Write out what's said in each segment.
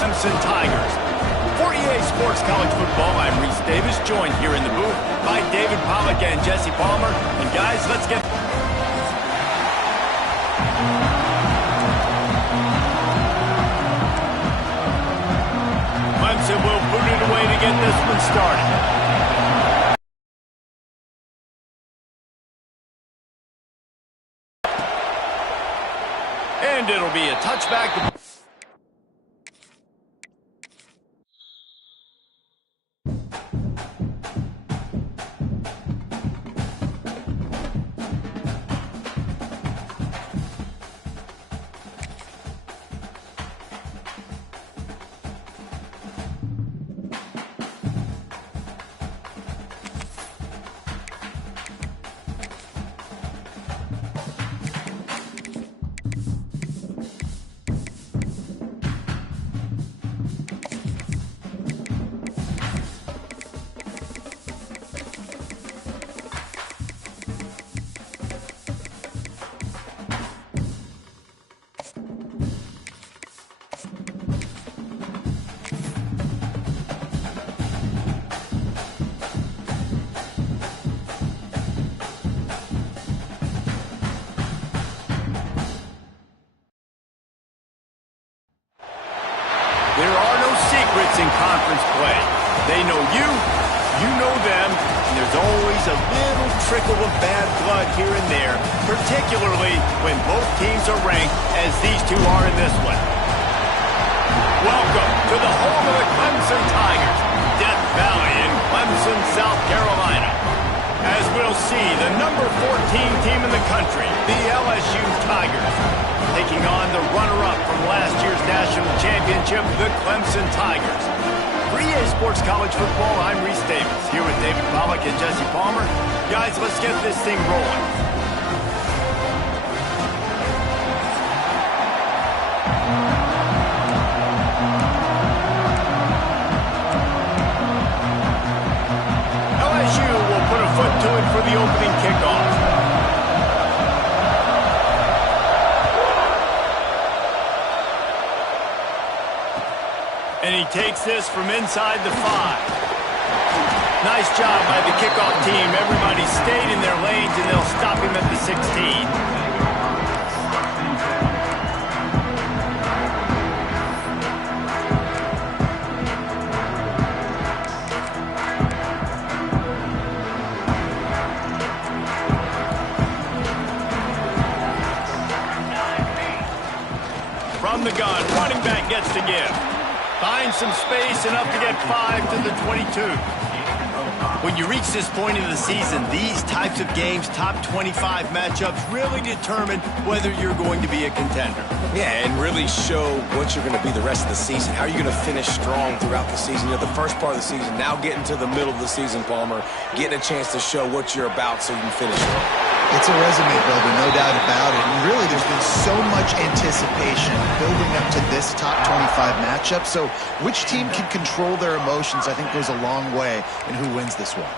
Clemson Tigers. For EA Sports College Football, I'm Reese Davis, joined here in the booth by David Pollack and Jesse Palmer. And guys, let's get... Clemson will boot it away to get this one started. And it'll be a touchback. There are no secrets in conference play. They know you, you know them, and there's always a little trickle of bad blood here and there, particularly when both teams are ranked as these two are in this one. Welcome to the home of the Clemson Tigers, Death Valley in Clemson, South Carolina. As we'll see, the number 14 team in the country, the LSU Tigers, taking on the runner-up from last year's national championship, the Clemson Tigers. For EA Sports College Football, I'm Reese Davis, here with David Pollack and Jesse Palmer. Guys, let's get this thing rolling. LSU will put a foot to it for the opening kickoff. And he takes this from inside the 5. Nice job by the kickoff team. Everybody stayed in their lanes, and they'll stop him at the 16. From the gun, running back gets to give. Finds some space, enough to get 5 to the 22. When you reach this point in the season, these types of games, top 25 matchups, really determine whether you're going to be a contender. Yeah, and really show what you're going to be the rest of the season. How are you going to finish strong throughout the season? You know, the first part of the season, now getting to the middle of the season, Palmer, getting a chance to show what you're about so you can finish strong. It's a resume builder, no doubt about it. And really, there's been so much anticipation building up to this top 25 matchup. So which team can control their emotions, I think, goes a long way in who wins this one.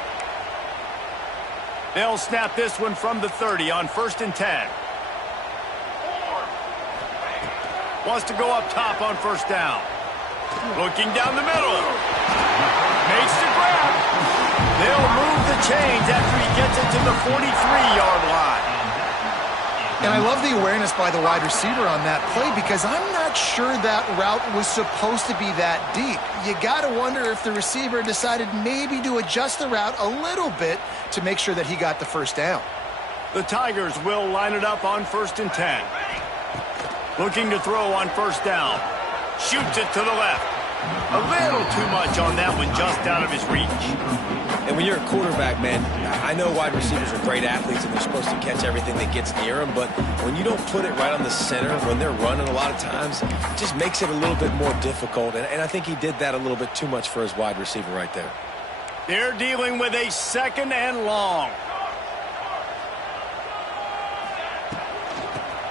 They'll snap this one from the 30 on 1st and 10. Wants to go up top on 1st down. Looking down the middle. Makes the grab. They'll move the chains after he gets it to the 43-yard line. And I love the awareness by the wide receiver on that play because I'm not sure that route was supposed to be that deep. You got to wonder if the receiver decided maybe to adjust the route a little bit to make sure that he got the 1st down. The Tigers will line it up on 1st and 10. Looking to throw on 1st down. Shoots it to the left. A little too much on that one, just out of his reach. And when you're a quarterback, man, I know wide receivers are great athletes and they're supposed to catch everything that gets near them, but when you don't put it right on the center, when they're running a lot of times, it just makes it a little bit more difficult. And I think he did that a little bit too much for his wide receiver right there. They're dealing with a 2nd and long.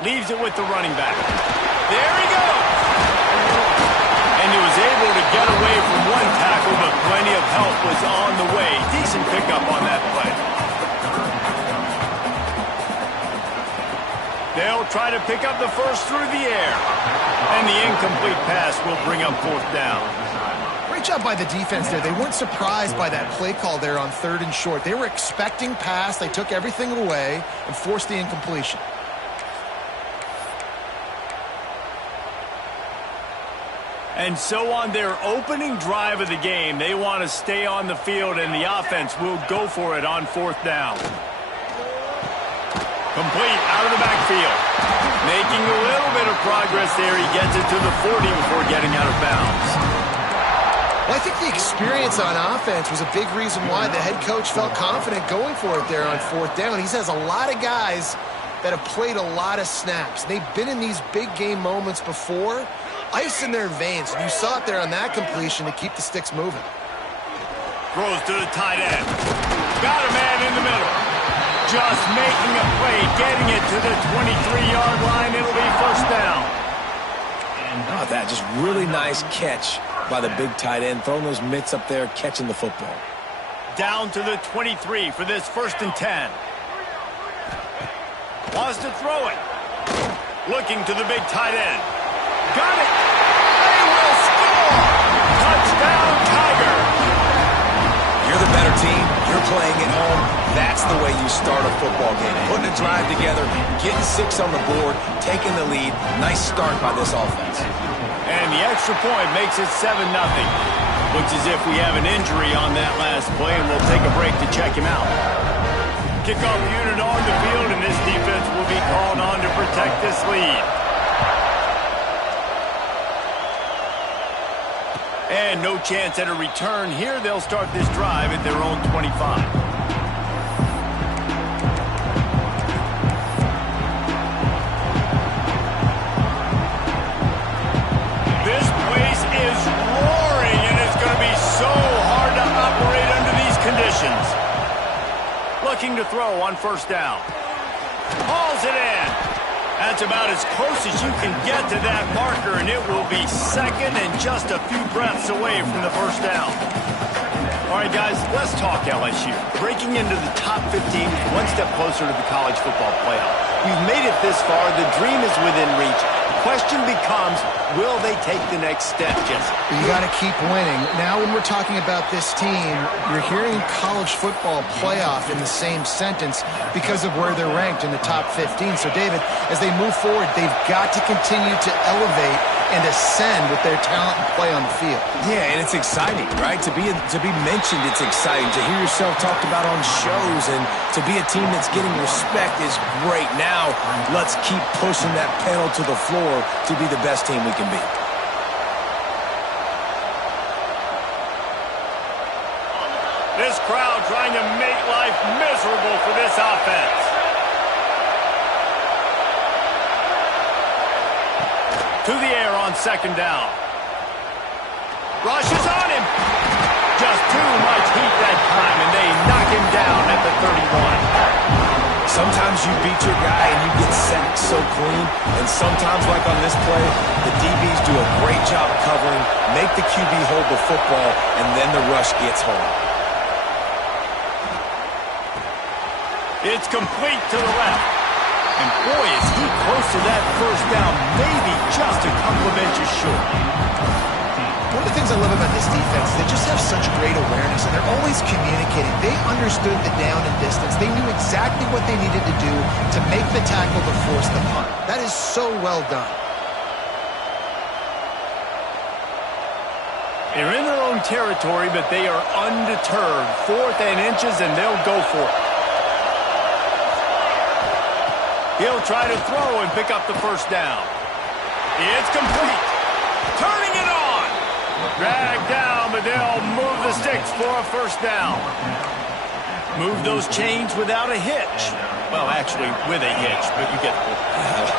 Leaves it with the running back. There he goes. And he was able to get away from one tackle, but plenty of help was on the way. Decent pickup on that play. They'll try to pick up the first through the air. And the incomplete pass will bring up fourth down. Great job by the defense there. They weren't surprised by that play call there on 3rd and short. They were expecting pass. They took everything away and forced the incompletion. And so on their opening drive of the game, they want to stay on the field, and the offense will go for it on 4th down. Complete out of the backfield. Making a little bit of progress there. He gets it to the 40 before getting out of bounds. Well, I think the experience on offense was a big reason why the head coach felt confident going for it there on 4th down. He has a lot of guys that have played a lot of snaps. They've been in these big game moments before. Ice in their veins, and you saw it there on that completion to keep the sticks moving. Throws to the tight end. Got a man in the middle. Just making a play, getting it to the 23-yard line. It'll be first down. Oh, that just really nice catch by the big tight end, throwing those mitts up there, catching the football. Down to the 23 for this 1st and 10. Wants to throw it. Looking to the big tight end. Got it. They will score. Touchdown, Tiger. You're the better team. You're playing at home. That's the way you start a football game. Putting a drive together, getting 6 on the board, taking the lead. Nice start by this offense. And the extra point makes it 7-0. Looks as if we have an injury on that last play, and we'll take a break to check him out. Kickoff unit on the field, and this defense will be called on to protect this lead. And no chance at a return here. They'll start this drive at their own 25. This place is roaring, and it's going to be so hard to operate under these conditions. Looking to throw on 1st down. Hauls it in. That's about as close as you can get to that marker, and it will be 2nd and just a few breaths away from the first down. All right, guys, let's talk LSU. Breaking into the top 15, one step closer to the college football playoff. You've made it this far. The dream is within reach. The question becomes, will they take the next step, Jesse? You got to keep winning. Now when we're talking about this team, you're hearing college football playoff in the same sentence because of where they're ranked in the top 15. So, David, as they move forward, they've got to continue to elevate and ascend with their talent and play on the field. Yeah, and it's exciting, right? To be mentioned, it's exciting. To hear yourself talked about on shows and to be a team that's getting respect is great. Now, let's keep pushing that pedal to the floor to be the best team we can be. This crowd trying to make life miserable for this offense. To the air on 2nd down. Rushes on him. Just too much heat that time, and they knock him down at the 31. Sometimes you beat your guy and you get sacked so clean, and sometimes, like on this play, the DBs do a great job covering, make the QB hold the football, and then the rush gets home. It's complete to the left. And boy, is he close to that first down, maybe just a couple of inches short. One of the things I love about this defense is they just have such great awareness, and they're always communicating. They understood the down and distance. They knew exactly what they needed to do to make the tackle to force the punt. That is so well done. They're in their own territory, but they are undeterred. 4th and inches, and they'll go for it. He'll try to throw and pick up the first down. It's complete. Turning it on. Dragged down, but they'll move the sticks for a first down. Move those chains without a hitch. Well, actually, with a hitch, but you get it.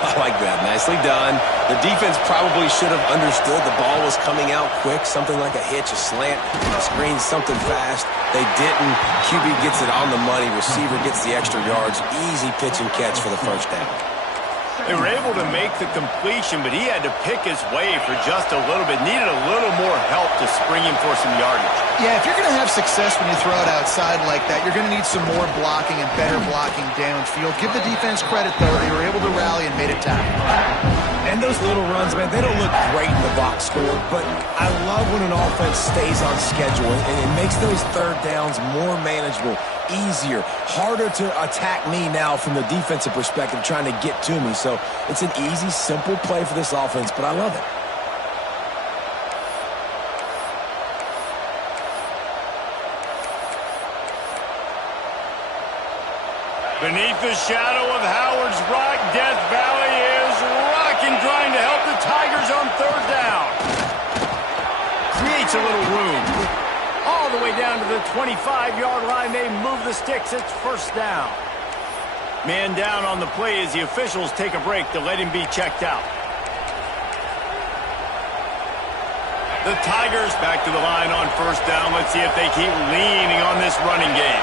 I like that. Nicely done. The defense probably should have understood the ball was coming out quick, something like a hitch, a slant, a screen, something fast. They didn't. QB gets it on the money. Receiver gets the extra yards. Easy pitch and catch for the first down. They were able to make the completion, but he had to pick his way for just a little bit. Needed a little more help to spring him for some yardage. Yeah, if you're going to have success when you throw it outside like that, you're going to need some more blocking and better blocking downfield. Give the defense credit, though. They were able to rally and made it tackle. And those little runs, man, they don't look great in the box score, but I love when an offense stays on schedule, and it makes those third downs more manageable, easier, harder to attack me now from the defensive perspective trying to get to me. So it's an easy, simple play for this offense, but I love it. Beneath the shadow of Howard's Rock, Death Valley is rocking, trying to help the Tigers on third down. Creates a little room. All the way down to the 25-yard line. They move the sticks. It's first down. Man down on the play as the officials take a break to let him be checked out. The Tigers back to the line on first down. Let's see if they keep leaning on this running game.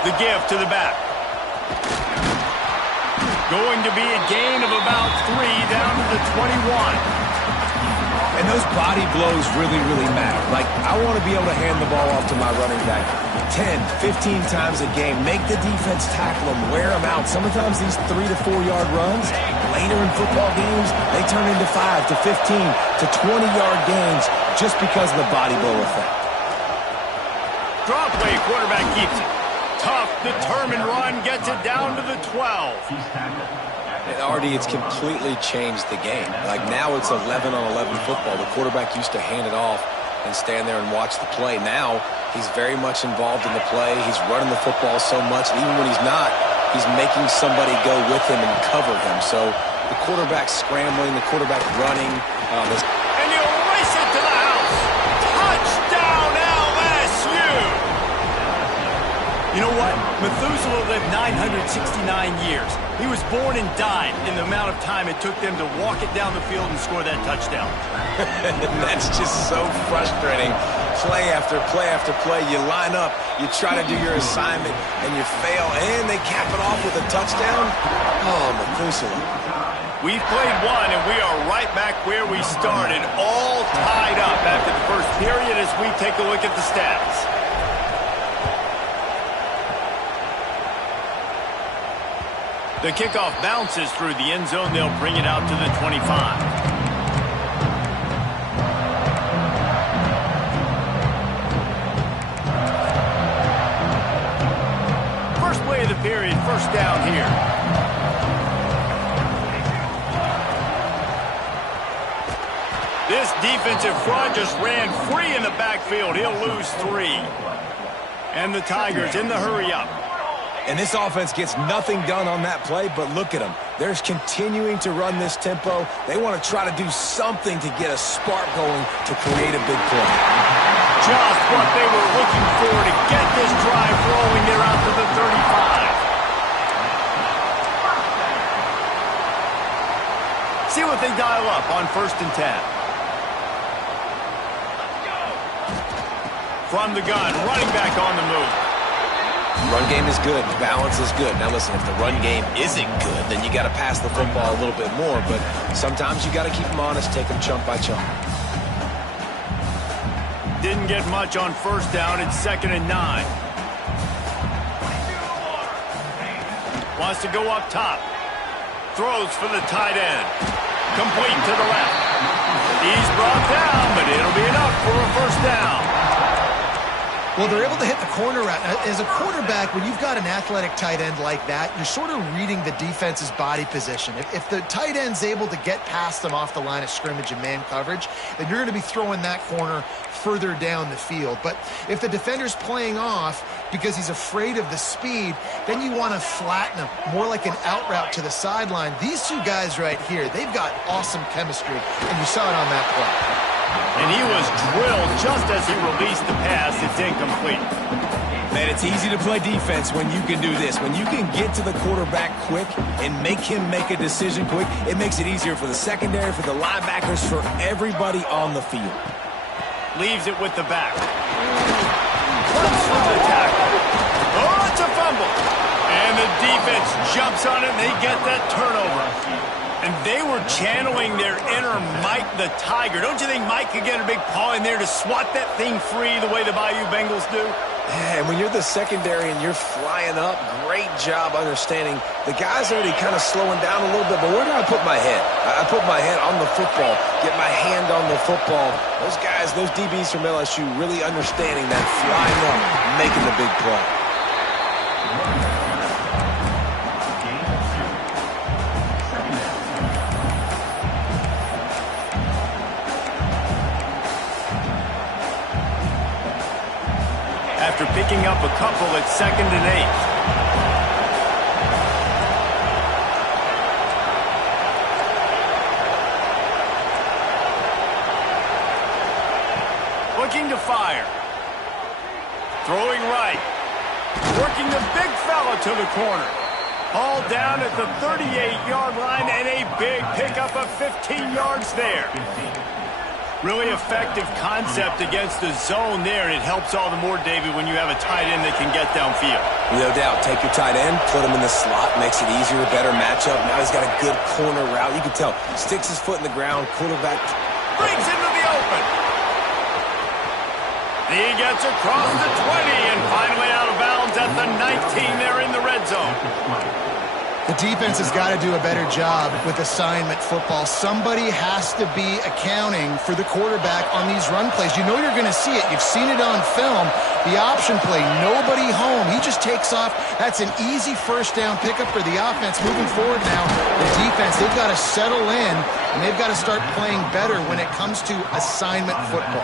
The give to the back. Going to be a gain of about 3 down to the 21. And those body blows really, really matter. Like, I want to be able to hand the ball off to my running back 10, 15 times a game. Make the defense tackle them, wear them out. Sometimes these 3 to 4 yard runs, later in football games, they turn into 5 to 15 to 20 yard gains just because of the body blow effect. Draw play, quarterback keeps it. Tough, determined run, gets it down to the 12. And already it's completely changed the game. Like now it's 11 on 11 football. The quarterback used to hand it off and stand there and watch the play. Now he's very much involved in the play. He's running the football so much. And even when he's not, he's making somebody go with him and cover him. So the quarterback scrambling, the quarterback running. And you race it to the house. Touchdown LSU. You know what? Methuselah lived 969 years. He was born and died in the amount of time it took them to walk it down the field and score that touchdown. That's just so frustrating. Play after play after play. You line up, you try to do your assignment, and you fail, and they cap it off with a touchdown. Oh, Methuselah. We've played one, and we are right back where we started, all tied up after the first period as we take a look at the stats. The kickoff bounces through the end zone. They'll bring it out to the 25. First play of the period, first down here. This defensive front just ran free in the backfield. He'll lose 3. And the Tigers in the hurry up. And this offense gets nothing done on that play, but look at them. They're continuing to run this tempo. They want to try to do something to get a spark going to create a big play. Just what they were looking for to get this drive rolling. They're out to the 35. See what they dial up on first and 10. From the gun, running back on the move. Run game is good. Balance is good. Now listen, if the run game isn't good, then you got to pass the football a little bit more. But sometimes you got to keep them honest, take them chunk by chunk. Didn't get much on first down. It's 2nd and 9. Wants to go up top. Throws for the tight end. Complete to the left. He's brought down, but it'll be enough for a first down. Well, they're able to hit the corner route. As a quarterback, when you've got an athletic tight end like that, you're sort of reading the defense's body position. If the tight end's able to get past them off the line of scrimmage and man coverage, then you're going to be throwing that corner further down the field. But if the defender's playing off because he's afraid of the speed, then you want to flatten him, more like an out route to the sideline. These two guys right here, they've got awesome chemistry, and you saw it on that play. And he was drilled just as he released the pass. It's incomplete. Man, it's easy to play defense when you can do this. When you can get to the quarterback quick and make him make a decision quick, it makes it easier for the secondary, for the linebackers, for everybody on the field. Leaves it with the back. Runs for the tackle. Oh, it's a fumble. And the defense jumps on it, and they get that turnover. And they were channeling their inner Mike the Tiger. Don't you think Mike could get a big paw in there to swat that thing free the way the Bayou Bengals do? Yeah, and when you're the secondary and you're flying up, great job understanding. The guy's already kind of slowing down a little bit, but where do I put my head? I put my head on the football, get my hand on the football. Those guys, those DBs from LSU really understanding that flying up, making the big play. After picking up a couple at 2nd and 8. Looking to fire. Throwing right. Working the big fella to the corner. All down at the 38-yard line and a big pickup of 15 yards there. Really effective concept against the zone there, and it helps all the more, David, when you have a tight end that can get downfield. No doubt. Take your tight end, put him in the slot, makes it easier, better matchup. Now he's got a good corner route. You can tell. Sticks his foot in the ground, quarterback brings into the open. He gets across the 20 and finally out of bounds at the 19 there in the red zone. The defense has got to do a better job with assignment football. Somebody has to be accounting for the quarterback on these run plays. You know you're going to see it. You've seen it on film. The option play, nobody home. He just takes off. That's an easy first down pickup for the offense. Moving forward now, the defense, they've got to settle in, and they've got to start playing better when it comes to assignment football.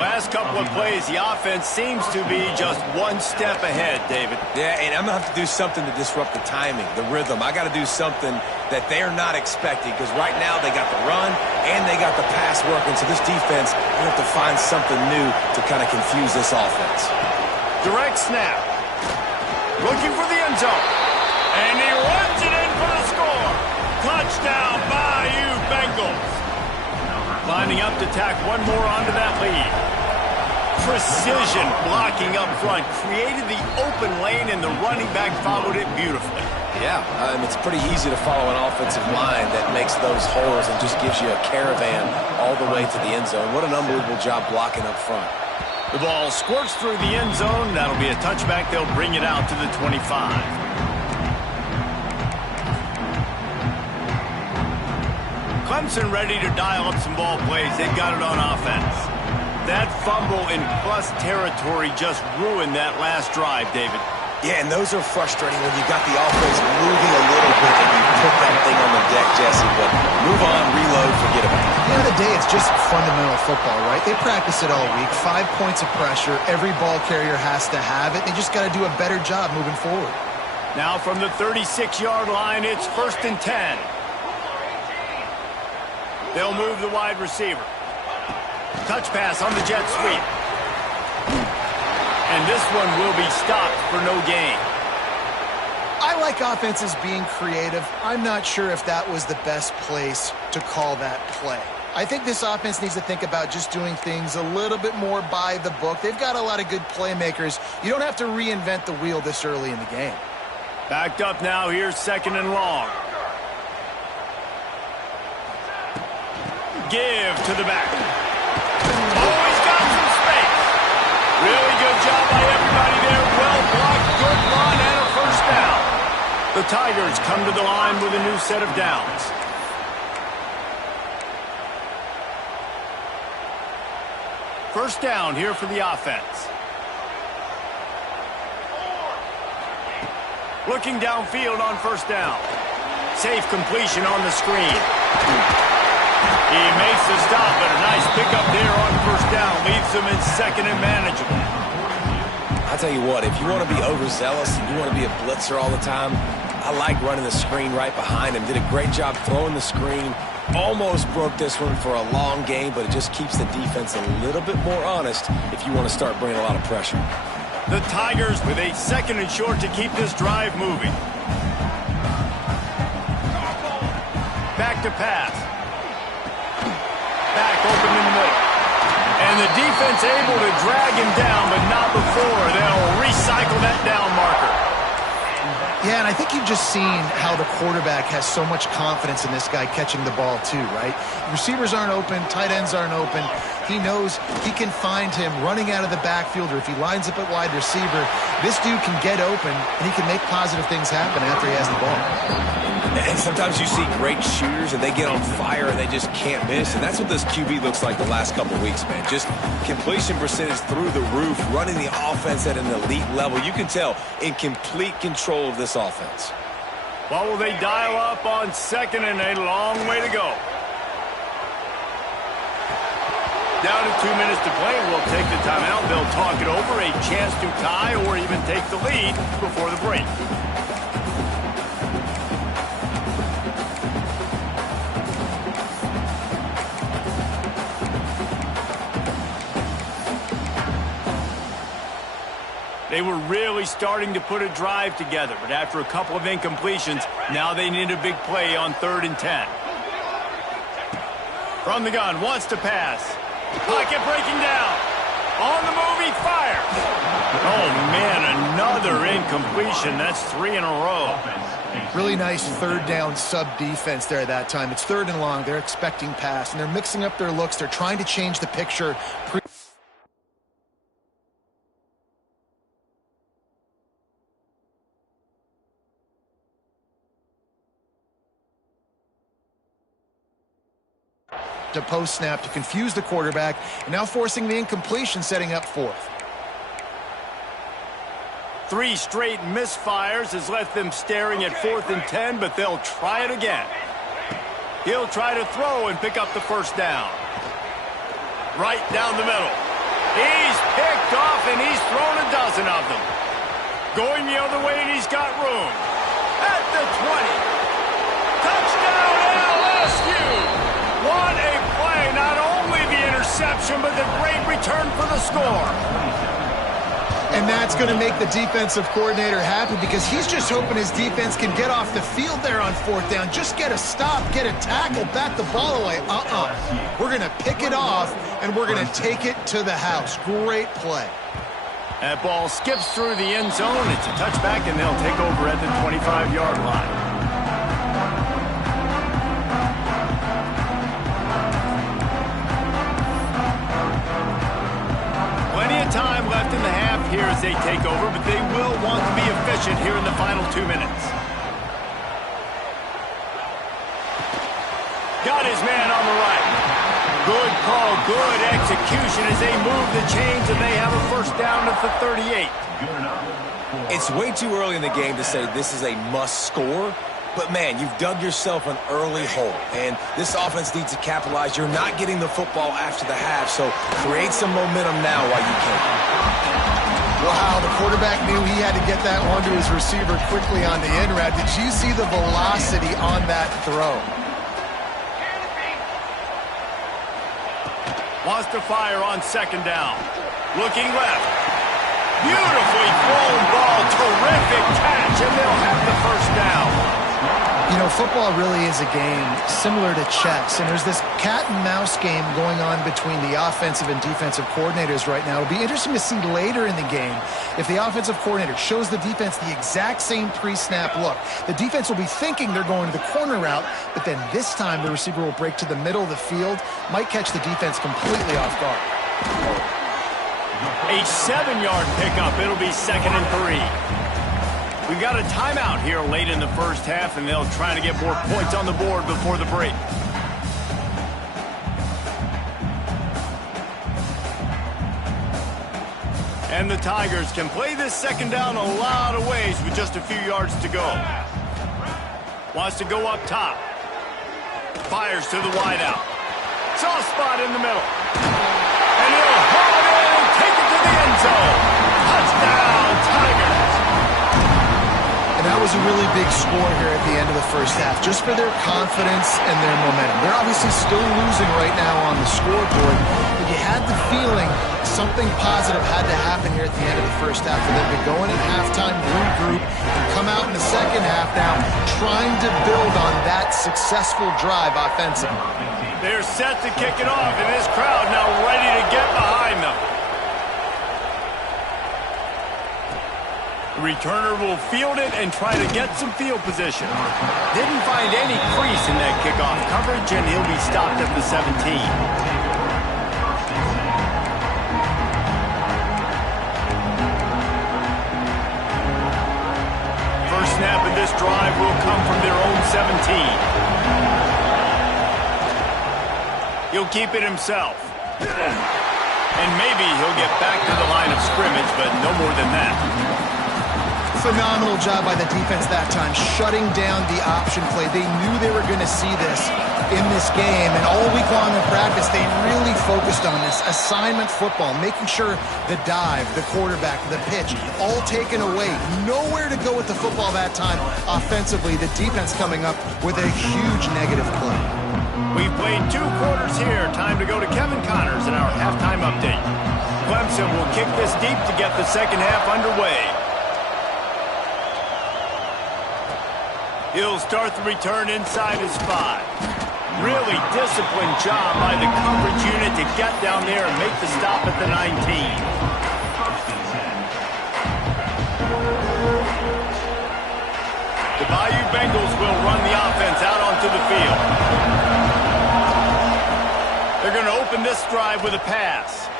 Last couple of plays, the offense seems to be just one step ahead, David. Yeah, and I'm going to have to do something to disrupt the timing, the rhythm. I got to do something that they're not expecting, because right now they got the run and they got the pass working. So this defense, they have to find something new to kind of confuse this offense. Direct snap. Looking for the end zone. And he runs it in for the score. Touchdown, Bayou Bengals. Lining up to tack one more onto that lead. Precision blocking up front. Created the open lane, and the running back followed it beautifully. Yeah, it's pretty easy to follow an offensive line that makes those holes and just gives you a caravan all the way to the end zone. What an unbelievable job blocking up front. The ball squirts through the end zone. That'll be a touchback. They'll bring it out to the 25. Clemson ready to dial up some ball plays. They've got it on offense. That fumble in plus territory just ruined that last drive, David. Yeah, and those are frustrating when you got the offense moving a little bit and you put that thing on the deck, Jesse. But move on, reload, forget about it. At the end of the day, it's just fundamental football, right? They practice it all week. 5 points of pressure. Every ball carrier has to have it. They just got to do a better job moving forward. Now from the 36-yard line, it's 1st and 10. They'll move the wide receiver. Touch pass on the jet sweep. And this one will be stopped for no gain. I like offenses being creative. I'm not sure if that was the best place to call that play. I think this offense needs to think about just doing things a little bit more by the book. They've got a lot of good playmakers. You don't have to reinvent the wheel this early in the game. Backed up now. Here's 2nd and long. Give to the back. Oh, he's got some space. Really good job by everybody there. Well blocked, good run, and a first down. The Tigers come to the line with a new set of downs. First down here for the offense. Looking downfield on first down. Safe completion on the screen. He makes the stop, but a nice pickup there on first down. Leaves them in 2nd and manageable. I'll tell you what, if you want to be overzealous and you want to be a blitzer all the time, I like running the screen right behind him. Did a great job throwing the screen. Almost broke this one for a long game, but it just keeps the defense a little bit more honest if you want to start bringing a lot of pressure. The Tigers with a 2nd and short to keep this drive moving. Back to pass. Back open in the middle. And the defense able to drag him down, but not before. They'll recycle that down marker. Yeah, and I think you've just seen how the quarterback has so much confidence in this guy catching the ball too, right? Receivers aren't open, tight ends aren't open. He knows he can find him running out of the backfield, or if he lines up at wide receiver, this dude can get open, and he can make positive things happen after he has the ball. And sometimes you see great shooters, and they get on fire, and they just can't miss. And that's what this QB looks like the last couple of weeks, man. Just completion percentage through the roof, running the offense at an elite level. You can tell in complete control of this offense. Well, will they dial up on second and a long way to go? Down to 2 minutes to play. We'll take the timeout. They'll talk it over. A chance to tie or even take the lead before the break. They were really starting to put a drive together, but after a couple of incompletions, now they need a big play on 3rd and 10. From the gun, wants to pass. Pocket breaking down. On the move, he fires. Oh, man, another incompletion. That's 3 in a row. Really nice 3rd down sub-defense there at that time. It's 3rd and long. They're expecting pass, and they're mixing up their looks. They're trying to change the picture. To post snap to confuse the quarterback, and now forcing the incompletion, setting up 4th. 3 straight misfires has left them staring at 4th and 10, but they'll try it again. He'll try to throw and pick up the 1st down. Right down the middle. He's picked off, and he's thrown a dozen of them. Going the other way, and he's got room. At the 20. Touchdown, LSU! What a play. Not only the interception, but the great return for the score. And that's going to make the defensive coordinator happy, because he's just hoping his defense can get off the field there on 4th down. Just get a stop, get a tackle, bat the ball away. We're going to pick it off, and we're going to take it to the house. Great play. That ball skips through the end zone. It's a touchback, and they'll take over at the 25-yard line. Time left in the half here as they take over, but they will want to be efficient here in the final 2 minutes. Got his man on the right. Good call, good execution as they move the chains, and they have a 1st down at the 38. It's way too early in the game to say this is a must score. But, man, you've dug yourself an early hole, and this offense needs to capitalize. You're not getting the football after the half, so create some momentum now while you can. Wow, the quarterback knew he had to get that one to his receiver quickly on the in route. Did you see the velocity on that throw? Wants to fire on 2nd down. Looking left. Beautifully thrown ball. Terrific catch, and they'll have the 1st down. You know, football really is a game similar to chess, and there's this cat-and-mouse game going on between the offensive and defensive coordinators right now. It'll be interesting to see later in the game if the offensive coordinator shows the defense the exact same pre-snap look. The defense will be thinking they're going to the corner route, but then this time the receiver will break to the middle of the field, might catch the defense completely off guard. A 7-yard pickup. It'll be 2nd and 3. We've got a timeout here late in the 1st half, and they'll try to get more points on the board before the break. And the Tigers can play this 2nd down a lot of ways with just a few yards to go. Wants to go up top. Fires to the wideout. Soft spot in the middle. And he'll haul it in and take it to the end zone. Touchdown, Tigers. And that was a really big score here at the end of the 1st half, just for their confidence and their momentum. They're obviously still losing right now on the scoreboard, but you had the feeling something positive had to happen here at the end of the 1st half for them to go in at halftime, regroup, and come out in the 2nd half now trying to build on that successful drive offensively. They're set to kick it off, and this crowd now ready to get behind them. The returner will field it and try to get some field position. Didn't find any crease in that kickoff coverage, and he'll be stopped at the 17. First snap of this drive will come from their own 17. He'll keep it himself. And maybe he'll get back to the line of scrimmage, but no more than that. Phenomenal job by the defense that time, shutting down the option play. They knew they were going to see this in this game, and all week long in practice, they really focused on this assignment football, making sure the dive, the quarterback, the pitch, all taken away. Nowhere to go with the football that time offensively. The defense coming up with a huge negative play. We've played 2 quarters here. Time to go to Kevin Connors in our halftime update. Clemson will kick this deep to get the second half underway. He'll start the return inside his 5. Really disciplined job by the coverage unit to get down there and make the stop at the 19. The Bayou Bengals will run the offense out onto the field. They're going to open this drive with a pass.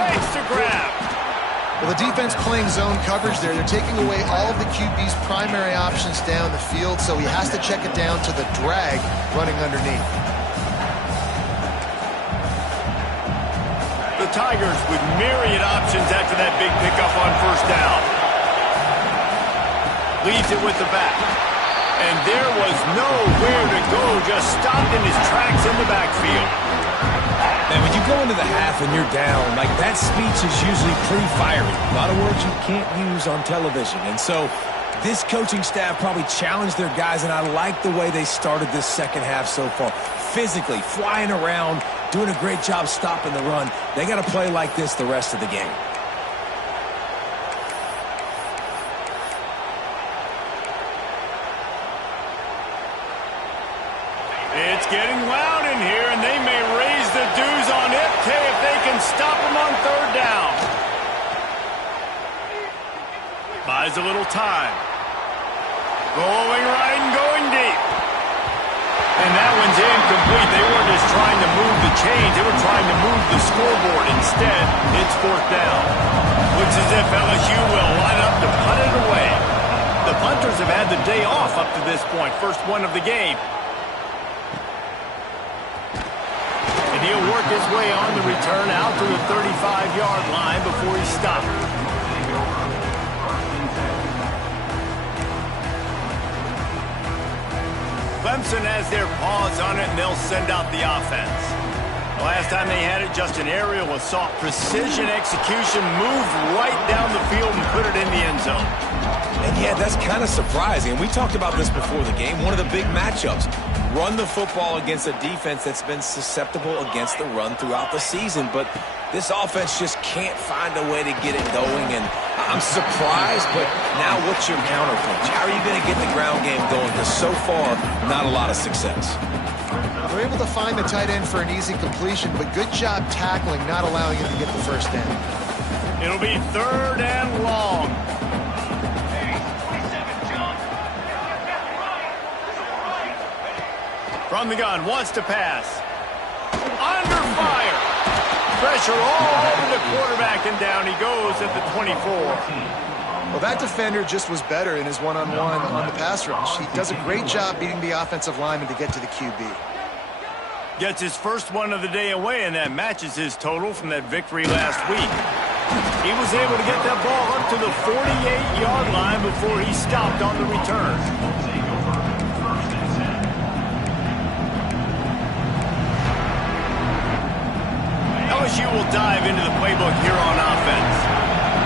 Makes the grab. Well, the defense playing zone coverage there. They're taking away all of the QB's primary options down the field, so he has to check it down to the drag running underneath. The Tigers with myriad options after that big pickup on first down. Leads it with the back. And there was nowhere to go, just stopped in his tracks in the backfield. And when you go into the half and you're down, like that speech is usually pretty fiery. A lot of words you can't use on television. And so this coaching staff probably challenged their guys, and I like the way they started this second half so far. Physically, flying around, doing a great job stopping the run. They got to play like this the rest of the game. It's getting loud in here, and they may raise the dues on it if they can stop him on third down. Buys a little time. Going right and going deep. And that one's incomplete. They weren't just trying to move the chains. They were trying to move the scoreboard. Instead, it's fourth down. Looks as if LSU will line up to punt it away. The punters have had the day off up to this point. First one of the game. And he'll work his way on the return out to the 35-yard line before he stopped. Clemson has their paws on it, and they'll send out the offense. The last time they had it, just an aerial assault. Precision execution, moved right down the field and put it in the end zone. And yeah, that's kind of surprising. And we talked about this before the game. One of the big matchups. Run the football against a defense that's been susceptible against the run throughout the season. But this offense just can't find a way to get it going. And I'm surprised, but now what's your counterpunch? How are you going to get the ground game going? Because so far, not a lot of success. They're able to find the tight end for an easy completion, but good job tackling, not allowing him to get the first down. It'll be third and long. From the gun, wants to pass. Under fire. Pressure all over the quarterback, and down he goes at the 24. Well, that defender just was better in his one-on-one on the pass rush. He does a great job beating the offensive lineman to get to the QB. Gets his first one of the day away, and that matches his total from that victory last week. He was able to get that ball up to the 48-yard line before he stopped on the return. LSU will dive into the playbook here on offense.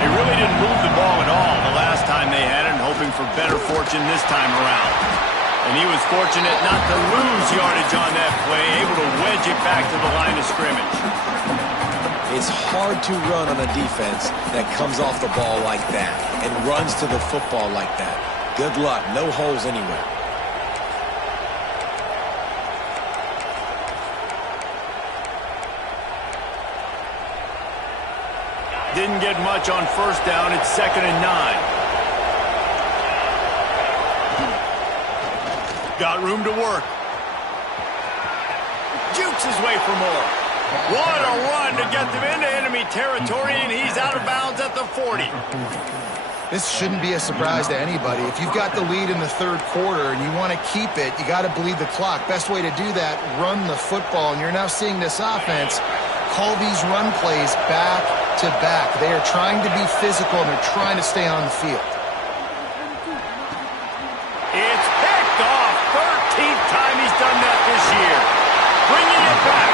They really didn't move the ball at all the last time they had it, and hoping for better fortune this time around. And he was fortunate not to lose yardage on that play, able to wedge it back to the line of scrimmage. It's hard to run on a defense that comes off the ball like that and runs to the football like that. Good luck. No holes anywhere. Didn't get much on first down. It's 2nd and 9. Got room to work. Jukes his way for more. What a run to get them into enemy territory, and he's out of bounds at the 40. This shouldn't be a surprise to anybody. If you've got the lead in the third quarter and you want to keep it, you got to bleed the clock. Best way to do that, run the football. And you're now seeing this offense call these run plays back to back. They are trying to be physical, and they're trying to stay on the field. It's picked off. 13th time he's done that this year. Bringing it back.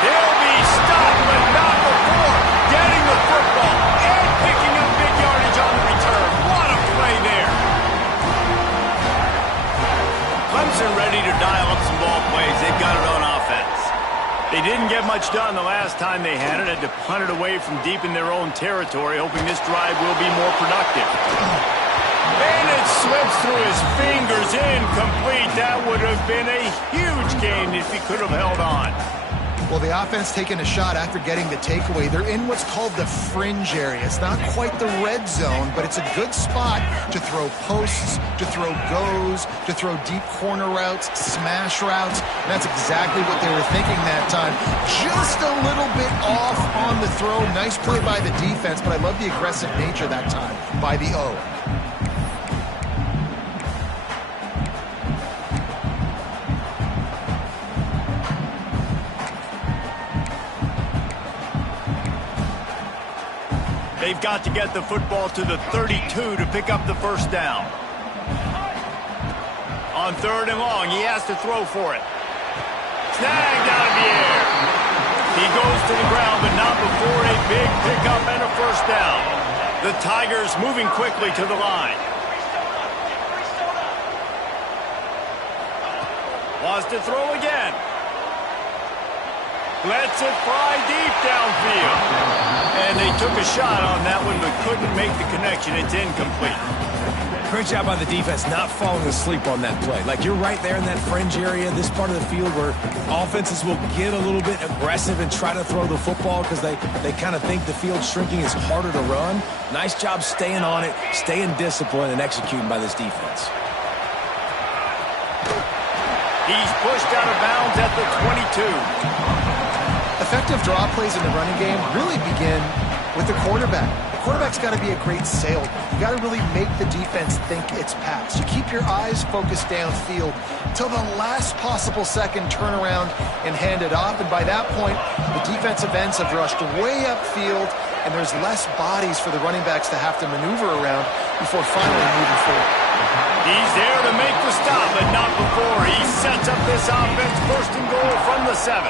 They'll be stopped, but not before getting the football and picking up big yardage on the return. What a play there. Clemson ready to dial up some ball plays. They've got it on offense. They didn't get much done the last time they had it to punt it away from deep in their own territory, hoping this drive will be more productive. And it slips through his fingers, incomplete. That would have been a huge gain if he could have held on. Well, the offense taking a shot after getting the takeaway. They're in what's called the fringe area. It's not quite the red zone, but it's a good spot to throw posts, to throw goes, to throw deep corner routes, smash routes. And that's exactly what they were thinking that time. Just a little bit off on the throw. Nice play by the defense, but I love the aggressive nature that time by the O. They've got to get the football to the 32 to pick up the first down. On 3rd and long, he has to throw for it. Snagged out of the air. He goes to the ground, but not before a big pickup and a first down. The Tigers moving quickly to the line. Wants to throw again. Lets it fly deep downfield. And they took a shot on that one, but couldn't make the connection. It's incomplete. Great job by the defense not falling asleep on that play. Like, you're right there in that fringe area, this part of the field where offenses will get a little bit aggressive and try to throw the football because they kind of think the field shrinking is harder to run. Nice job staying on it, staying disciplined, and executing by this defense. He's pushed out of bounds at the 22. Effective draw plays in the running game really begin with the quarterback. The quarterback's got to be a great salesman. You got to really make the defense think it's pass. You keep your eyes focused downfield till the last possible second, turn around and hand it off. And by that point, the defensive ends have rushed way upfield, and there's less bodies for the running backs to have to maneuver around before finally moving forward. He's there to make the stop, but not before. He sets up this offense, 1st and goal from the 7.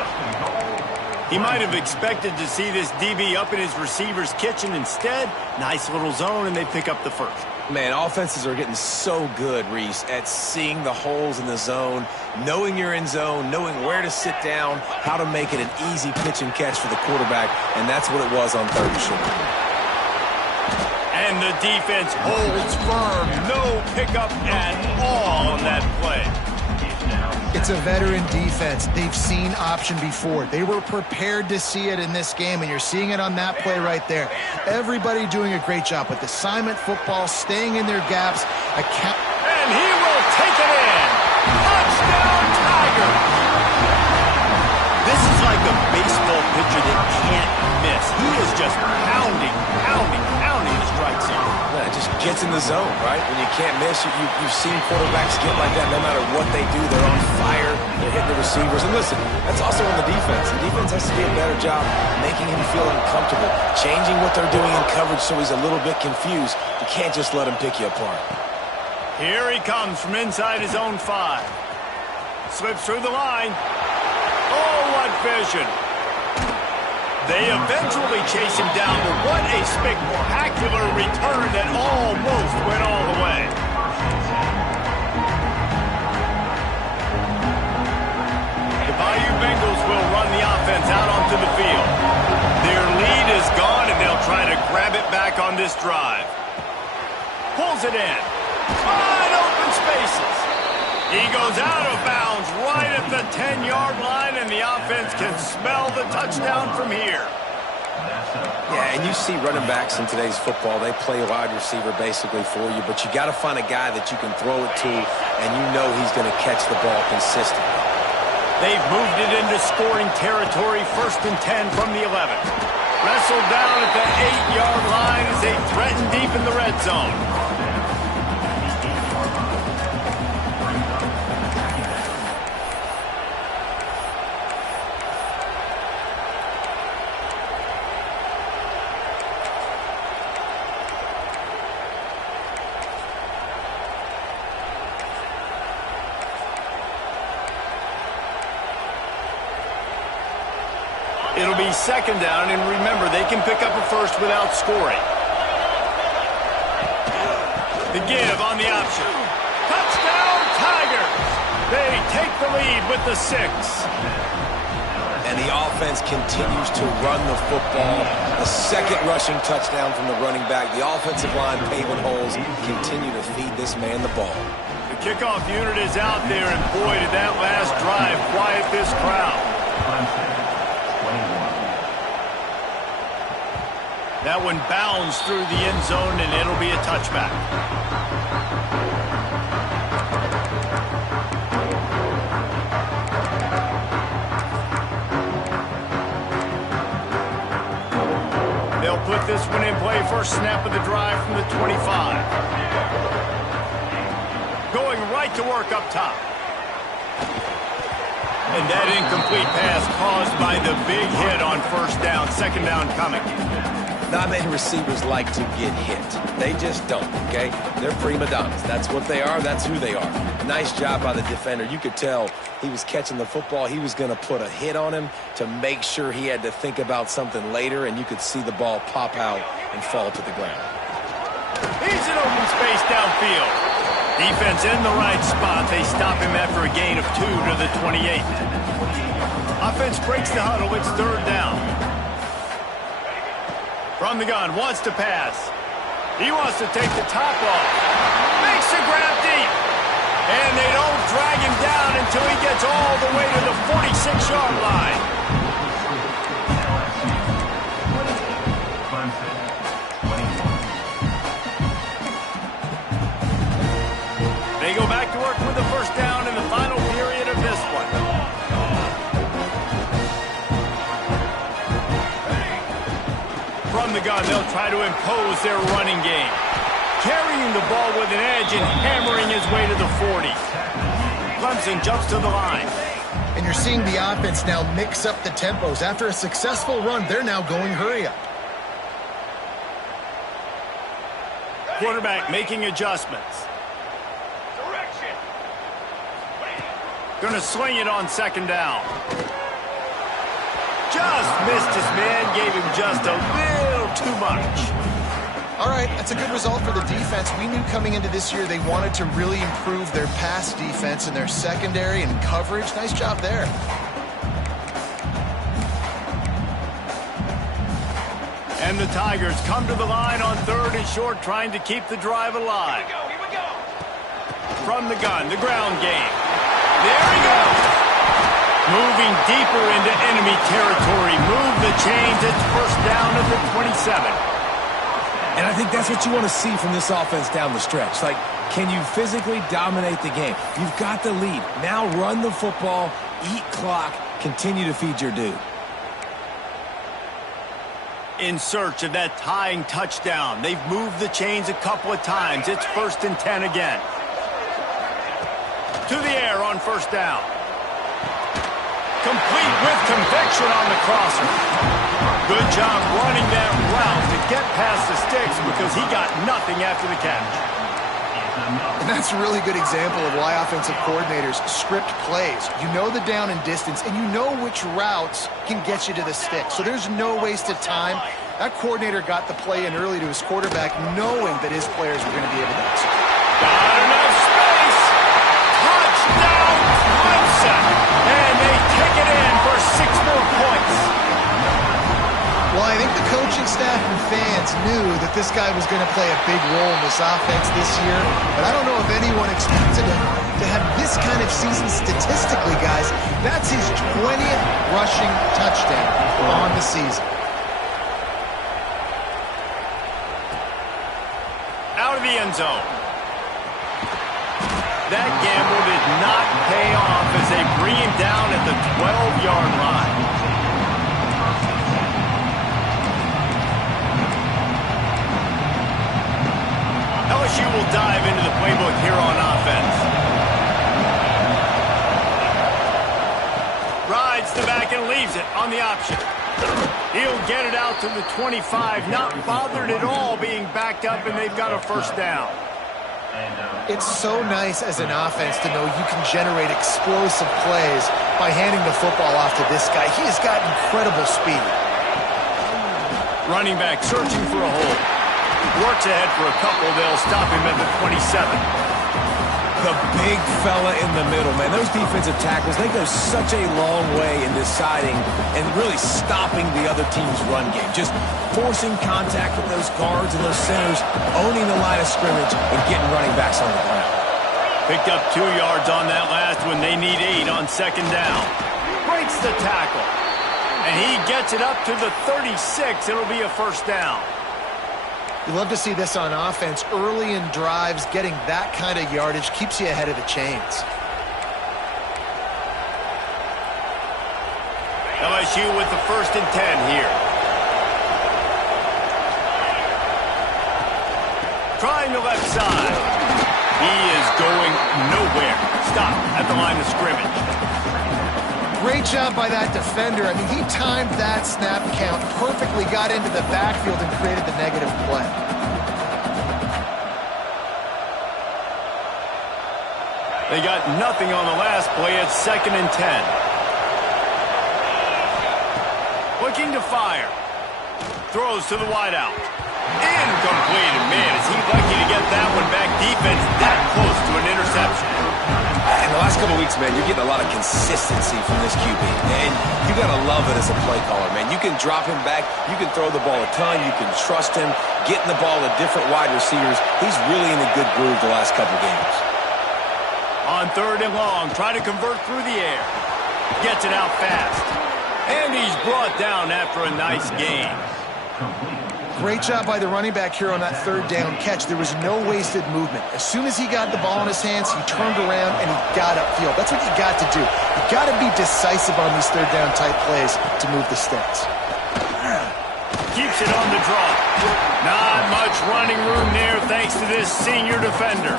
He might have expected to see this DB up in his receiver's kitchen. Instead, nice little zone, and they pick up the first. Man, offenses are getting so good, Reese, at seeing the holes in the zone, knowing you're in zone, knowing where to sit down, how to make it an easy pitch and catch for the quarterback, and that's what it was on 3rd and short. And the defense holds firm. No pickup at all on that play. It's a veteran defense. They've seen option before. They were prepared to see it in this game, and you're seeing it on that play right there. Everybody doing a great job with assignment football, staying in their gaps. And he will take it in. Touchdown, Tigers! This is like a baseball pitcher that can't miss. He is just pounding the strike zone. Yeah, it just gets in the zone, right? When you can't miss, you've seen quarterbacks get like that no matter what they do. They're on fire. They're hitting the receivers. And listen, that's also on the defense. The defense has to do a better job making him feel uncomfortable, changing what they're doing in coverage so he's a little bit confused. You can't just let him pick you apart. Here he comes from inside his own 5. Slips through the line. Oh, what vision. They eventually chase him down, but what a spectacular return that almost went all the way. The Bayou Bengals will run the offense out onto the field. Their lead is gone, and they'll try to grab it back on this drive. Pulls it in. Wide open spaces. He goes out of bounds right at the 10-yard line, and the offense can smell the touchdown from here. Yeah, and you see running backs in today's football, they play wide receiver basically for you, but you got to find a guy that you can throw it to, and you know he's going to catch the ball consistently. They've moved it into scoring territory, 1st and 10 from the 11. Wrestled down at the 8-yard line as they threaten deep in the red zone. It'll be 2nd down, and remember, they can pick up a first without scoring. The give on the option. Touchdown, Tigers! They take the lead with the 6. And the offense continues to run the football. The 2nd rushing touchdown from the running back. The offensive line paving holes continue to feed this man the ball. The kickoff unit is out there, and boy, did that last drive quiet this crowd. That one bounds through the end zone, and it'll be a touchback. They'll put this one in play, first snap of the drive from the 25. Going right to work up top. And that incomplete pass caused by the big hit on 1st down, 2nd down coming. Not many receivers like to get hit. They just don't, okay? They're prima donnas. That's what they are. That's who they are. Nice job by the defender. You could tell he was catching the football. He was going to put a hit on him to make sure he had to think about something later, and you could see the ball pop out and fall to the ground. He's in open space downfield. Defense in the right spot. They stop him after a gain of 2 to the 28. Offense breaks the huddle. It's 3rd down. From the gun, wants to pass. He wants to take the top off. Makes a grab deep. And they don't drag him down until he gets all the way to the 46-yard line. They go back to work with the 1st down in the final period of this one. From the gun, they'll try to impose their running game. Carrying the ball with an edge and hammering his way to the 40. Clemson jumps to the line. And you're seeing the offense now mix up the tempos. After a successful run, they're now going hurry up. Quarterback making adjustments. Going to sling it on 2nd down. Just missed his man, gave him just a little too much. All right, that's a good result for the defense. We knew coming into this year they wanted to really improve their pass defense and their secondary and coverage. Nice job there. And the Tigers come to the line on 3rd and short, trying to keep the drive alive. Here we go. From the gun, the ground game. There he goes. Moving deeper into enemy territory. Move the chains. It's 1st down at the 27. And I think that's what you want to see from this offense down the stretch. Like, can you physically dominate the game? You've got the lead. Now run the football, eat clock, continue to feed your dude. In search of that tying touchdown. They've moved the chains a couple of times. It's 1st and 10 again. To the air on 1st down. Complete with conviction on the crosser. Good job running that route to get past the sticks because he got nothing after the catch. And that's a really good example of why offensive coordinators script plays. You know the down and distance, and you know which routes can get you to the stick. So there's no wasted time. That coordinator got the play in early to his quarterback, knowing that his players were going to be able to execute. Got enough space. Touchdown, Clemson. And they take it in for 6 more points. Well, I think the coaching staff and fans knew that this guy was going to play a big role in this offense this year, but I don't know if anyone expected him to have this kind of season statistically, guys. That's his 20th rushing touchdown on the season. the end zone. That gamble did not pay off as they bring him down at the 12-yard line. LSU will dive into the playbook here on offense. Rides the back and leaves it on the option. He'll get it out to the 25, not bothered at all being backed up, and they've got a first down. It's so nice as an offense to know you can generate explosive plays by handing the football off to this guy. He has got incredible speed. Running back searching for a hole. Works ahead for a couple. They'll stop him at the 27. The big fella in the middle, man. Those defensive tackles, they go such a long way in deciding and really stopping the other team's run game. Just forcing contact with those guards and those centers, owning the line of scrimmage, and getting running backs on the ground. Picked up 2 yards on that last one. They need 8 on second down. Breaks the tackle. And he gets it up to the 36. It'll be a first down. You love to see this on offense. Early in drives, getting that kind of yardage keeps you ahead of the chains. LSU with the 1st and 10 here. Trying the left side. He is going nowhere. Stop at the line of scrimmage. Great job by that defender. I mean, he timed that snap count perfectly, got into the backfield and created the negative play. They got nothing on the last play. It's 2nd and 10. Looking to fire. Throws to the wideout. Incomplete. Man, is he lucky to get that one back. Defense that close to an interception. In the last couple of weeks, man, you're getting a lot of consistency from this QB. And you got to love it as a play caller, man. You can drop him back. You can throw the ball a ton. You can trust him. Getting the ball to different wide receivers. He's really in a good groove the last couple of games. On 3rd and long, trying to convert through the air. Gets it out fast. And he's brought down after a nice gain. Great job by the running back here on that 3rd down catch. There was no wasted movement. As soon as he got the ball in his hands, he turned around and he got upfield. That's what you got to do. You got to be decisive on these 3rd down type plays to move the sticks. Keeps it on the draw. Not much running room there thanks to this senior defender.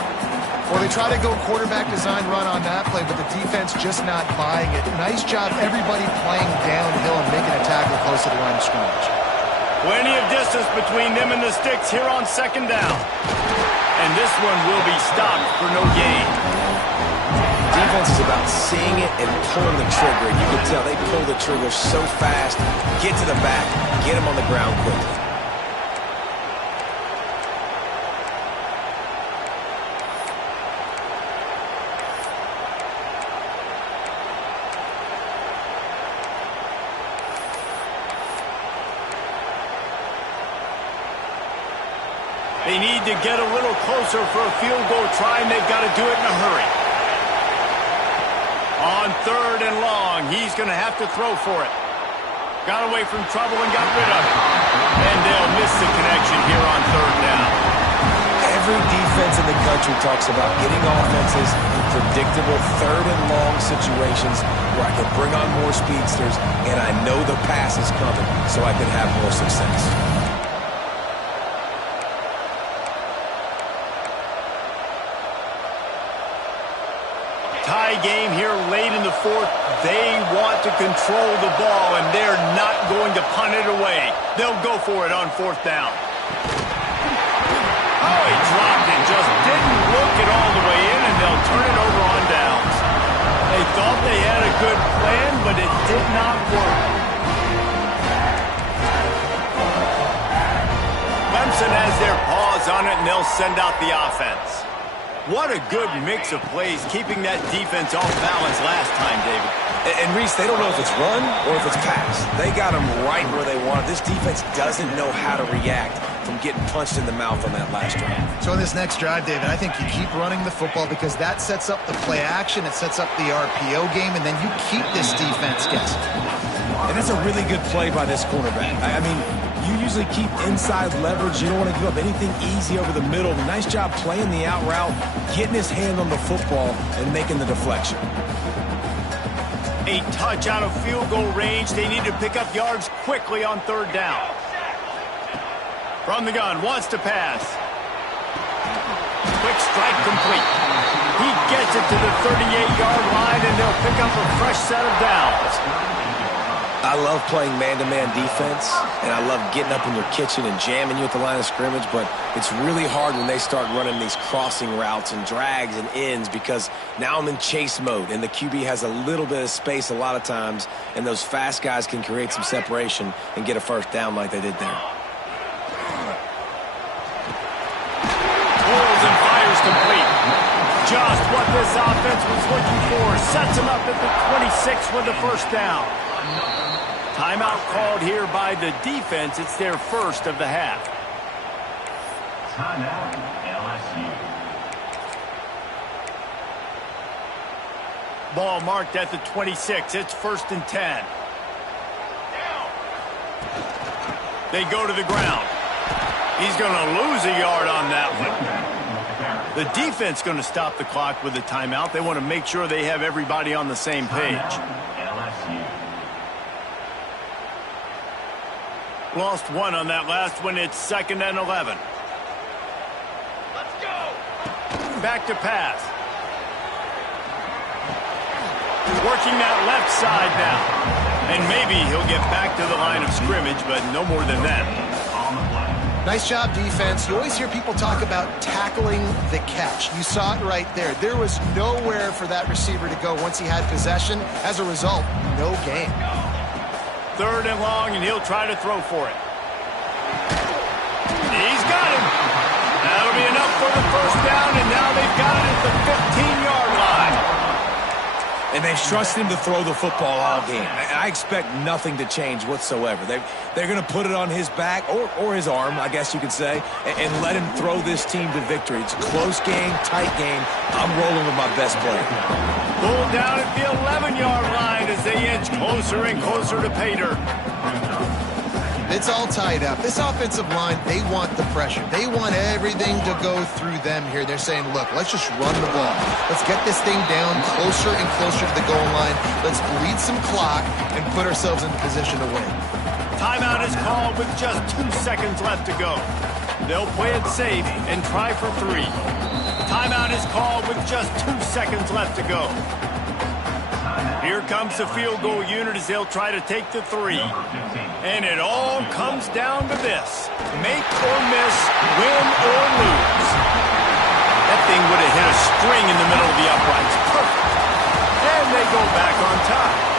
Well, they try to go quarterback design run on that play, but the defense just not buying it. Nice job everybody playing downhill and making a tackle close to the line of scrimmage. Plenty of distance between them and the sticks here on 2nd down. And this one will be stopped for no gain. Defense is about seeing it and pulling the trigger. You can tell they pull the trigger so fast, get to the back, get him on the ground quickly. They need to get a little closer for a field goal try, and they've got to do it in a hurry. On 3rd and long, he's going to have to throw for it. Got away from trouble and got rid of it. And they'll miss the connection here on 3rd down. Every defense in the country talks about getting offenses in predictable 3rd and long situations where I can bring on more speedsters and I know the pass is coming so I can have more success. Tie game here late in the 4th. They want to control the ball, and they're not going to punt it away. They'll go for it on 4th down. Oh, he dropped it. Just didn't look it all the way in, and they'll turn it over on downs. They thought they had a good plan, but it did not work. Clemson has their paws on it, and they'll send out the offense. What a good mix of plays, keeping that defense off balance last time, David. And Reese, they don't know if it's run or if it's pass. They got them right where they want it. This defense doesn't know how to react from getting punched in the mouth on that last drive. So in this next drive, David, I think you keep running the football because that sets up the play action, it sets up the RPO game, and then you keep this defense guessing. And that's a really good play by this cornerback. I mean, You usually keep inside leverage. You don't want to give up anything easy over the middle. Nice job playing the out route, getting his hand on the football, and making the deflection. A touch out of field goal range. They need to pick up yards quickly on third down. From the gun, wants to pass. Quick strike complete. He gets it to the 38-yard line, and they'll pick up a fresh set of downs. I love playing man-to-man defense, and I love getting up in your kitchen and jamming you at the line of scrimmage, but it's really hard when they start running these crossing routes and drags and ends because now I'm in chase mode, and the QB has a little bit of space a lot of times, and those fast guys can create some separation and get a first down like they did there. Pulls and fires complete. Just what this offense was looking for. Sets him up at the 26 with the first down. Timeout called here by the defense. It's their first of the half. Timeout, LSU. Ball marked at the 26. It's 1st and 10. They go to the ground. He's going to lose a yard on that one. The defense going to stop the clock with a timeout. They want to make sure they have everybody on the same page. LSU. Lost one on that last one. It's 2nd and 11. Let's go. Back to pass. Working that left side now. And maybe he'll get back to the line of scrimmage, but no more than that. Nice job, defense. You always hear people talk about tackling the catch. You saw it right there. There was nowhere for that receiver to go once he had possession. As a result, no gain. 3rd and long, and he'll try to throw for it. He's got him. That'll be enough for the first down, and now they've got it at the 15-yard line. And they've trusted him to throw the football all game. I expect nothing to change whatsoever. They're going to put it on his back, or his arm, I guess you could say, and let him throw this team to victory. It's a close game, tight game. I'm rolling with my best player. Pulled down at the 11-yard line as they inch closer and closer to pay dirt. It's all tied up. This offensive line, they want the pressure. They want everything to go through them here. They're saying, look, let's just run the ball. Let's get this thing down closer and closer to the goal line. Let's bleed some clock and put ourselves in a position to win. Timeout is called with just 2 seconds left to go. They'll play it safe and try for 3. Timeout is called with just 2 seconds left to go. Here comes the field goal unit as they'll try to take the 3. And it all comes down to this. Make or miss, win or lose. That thing would have hit a string in the middle of the uprights. Perfect. And they go back on top.